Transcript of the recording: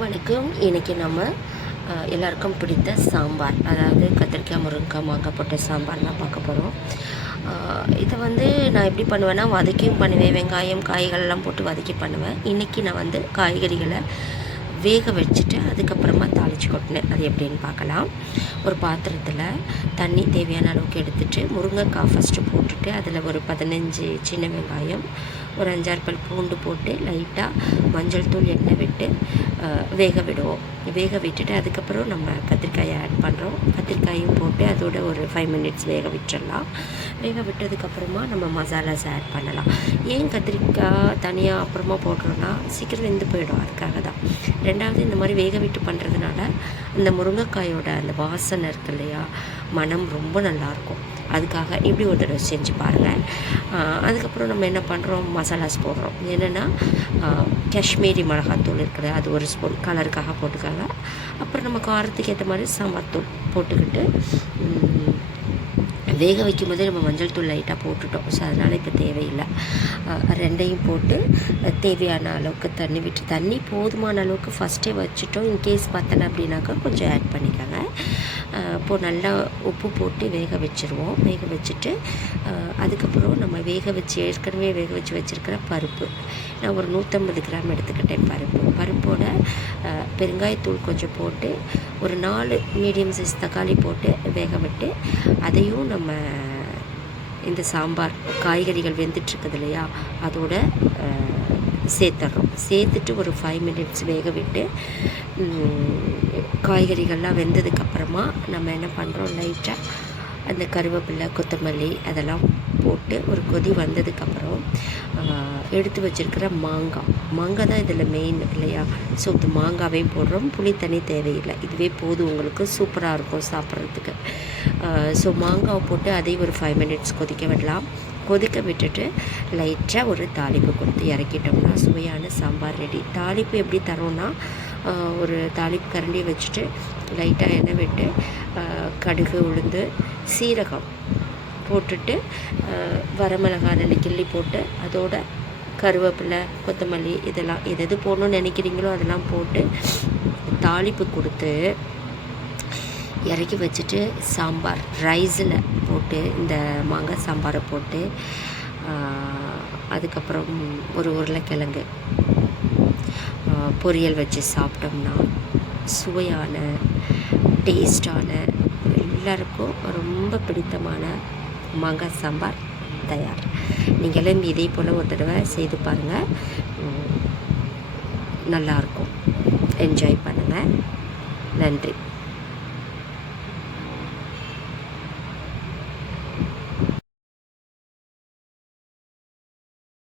வணக்கம். இன்றைக்கி நம்ம எல்லாருக்கும் பிடித்த சாம்பார், அதாவது கத்திரிக்காய், முருங்கைக்காய், மாங்காய் போட்ட சாம்பார் தான் பார்க்க போகிறோம். இதை நான் எப்படி பண்ணுவேன்னா, வதக்கியும் பண்ணுவேன். வெங்காயம், காய்கள்லாம் போட்டு வதக்கி பண்ணுவேன். இன்றைக்கி நான் காய்கறிகளை வேக வச்சுட்டு அதுக்கப்புறமா தாளித்து கொட்டினேன். அது எப்படின்னு பார்க்கலாம். ஒரு பாத்திரத்தில் தண்ணி தேவையான அளவுக்கு எடுத்துகிட்டு முருங்கைக்காய் ஃபஸ்ட்டு போட்டுட்டு அதில் ஒரு 15 சின்ன வெங்காயம், ஒரு 5-6 பல் பூண்டு போட்டு லைட்டாக மஞ்சள் தூள், எண்ணெய் விட்டு வேக விடுவோம். வேக விட்டுட்டு அதுக்கப்புறம் நம்ம கத்திரிக்காயை ஆட் பண்ணுறோம். கத்திரிக்காயும் போட்டு அதோட ஒரு 5 மினிட்ஸ் வேக விட்டுடலாம். வேக விட்டதுக்கப்புறமா நம்ம மசாலாஸ் ஆட் பண்ணலாம். ஏன் கத்திரிக்காய் தனியாக அப்புறமா போடுறோன்னா சீக்கிரம் வெந்து போயிடும், அதுக்காக தான். ரெண்டாவது, இந்த மாதிரி வேக விட்டு பண்ணுறதுனால அந்த முருங்கைக்காயோட அந்த வாசனை இருக்கு இல்லையா, மனம் ரொம்ப நல்லாயிருக்கும். அதுக்காக இப்படி ஒரு தடவை செஞ்சு பாருங்கள். அதுக்கப்புறம் நம்ம என்ன பண்ணுறோம், மசாலாஸ் போடுறோம். என்னென்னா காஷ்மீரி மிளகாத்தூள் இருக்குது, அது ஒரு ஸ்பூன் கலருக்காக போட்டுக்காங்க. அப்புறம் நம்ம காரத்துக்கு ஏற்ற மாதிரி சாம்பார் தூள் போட்டுக்கிட்டு வேக வைக்கும் போதே நம்ம மஞ்சள் தூள் லைட்டாக போட்டுட்டோம். ஸோ அதனால் இப்போ தேவையில்லை. ரெண்டையும் போட்டு தேவையான அளவுக்கு தண்ணி விட்டு, தண்ணி போதுமான அளவுக்கு ஃபஸ்ட்டே வச்சுட்டோம். இன்கேஸ் பத்தலை அப்படின்னாக்கா கொஞ்சம் ஆட் பண்ணிக்கோங்க. இப்போது நல்லா உப்பு போட்டு வேக வச்சுருவோம். வேக வச்சுட்டு அதுக்கப்புறம் நம்ம ஏற்கனவே வேக வச்சு வச்சுருக்கிற பருப்பு, நான் ஒரு 150 கிராம் எடுத்துக்கிட்டேன். பருப்போட பெருங்காயத்தூள் கொஞ்சம் போட்டு ஒரு 4 மீடியம் சைஸ் தக்காளி போட்டு வேக விட்டு அதையும் நம்ம இந்த சாம்பார் காய்கறிகள் வெந்துட்டுருக்குது இல்லையா, அதோட சேர்த்துட்றோம். சேர்த்துட்டு ஒரு 5 மினிட்ஸ் வேக விட்டு காய்கறிகள்லாம் வெந்ததுக்கப்புறமா நம்ம என்ன பண்ணுறோம், லைட்டாக அந்த கருவேப்பிலை, கொத்தமல்லி அதெல்லாம் போட்டு ஒரு கொதி வந்ததுக்கப்புறம் எடுத்து வச்சுருக்கிற மாங்காய் தான் இதில் மெயின் இல்லையா. ஸோ இந்த மாங்காவையும் போடுறோம். புளி தண்ணி தேவையில்லை, இதுவே போதும், உங்களுக்கு சூப்பராக இருக்கும் சாப்பிட்றதுக்கு. ஸோ மாங்காவை போட்டு அதையும் ஒரு 5 மினிட்ஸ் கொதிக்க விடலாம். கொதிக்க விட்டுட்டு லைட்டாக ஒரு தாளிப்பு கொடுத்து இறக்கிட்டோம்னா சுவையான சாம்பார் ரெடி. தாளிப்பு எப்படி தரோன்னா, ஒரு தாளிப்பு கரண்டியை வச்சுட்டு லைட்டாக எண்ணெய் விட்டு கடுகு, உளுந்து, சீரகம் போட்டுட்டு வரமிளகாய் 2 கிள்ளி போட்டு அதோட கருவேப்பிலை, கொத்தமல்லி இதெல்லாம் எது போடணும்னு நினைக்கிறீங்களோ அதெல்லாம் போட்டு தாளிப்பு கொடுத்து இறக்கி வச்சுட்டு சாம்பார் ரைஸில் போட்டு இந்த மாங்காய் சாம்பாரை போட்டு அதுக்கப்புறம் ஒரு உருளைக்கிழங்கு பொரியல் வச்சு சாப்பிட்டோம்னா சுவையான, டேஸ்டான, எல்லாருக்கும் ரொம்ப பிடித்தமான மாங்காய் சாம்பார் தயார். நீங்களும் இதே போல் ஒரு தடவை செய்து பாருங்கள், நல்லாயிருக்கும். என்ஜாய் பண்ணுங்கள். நன்றி.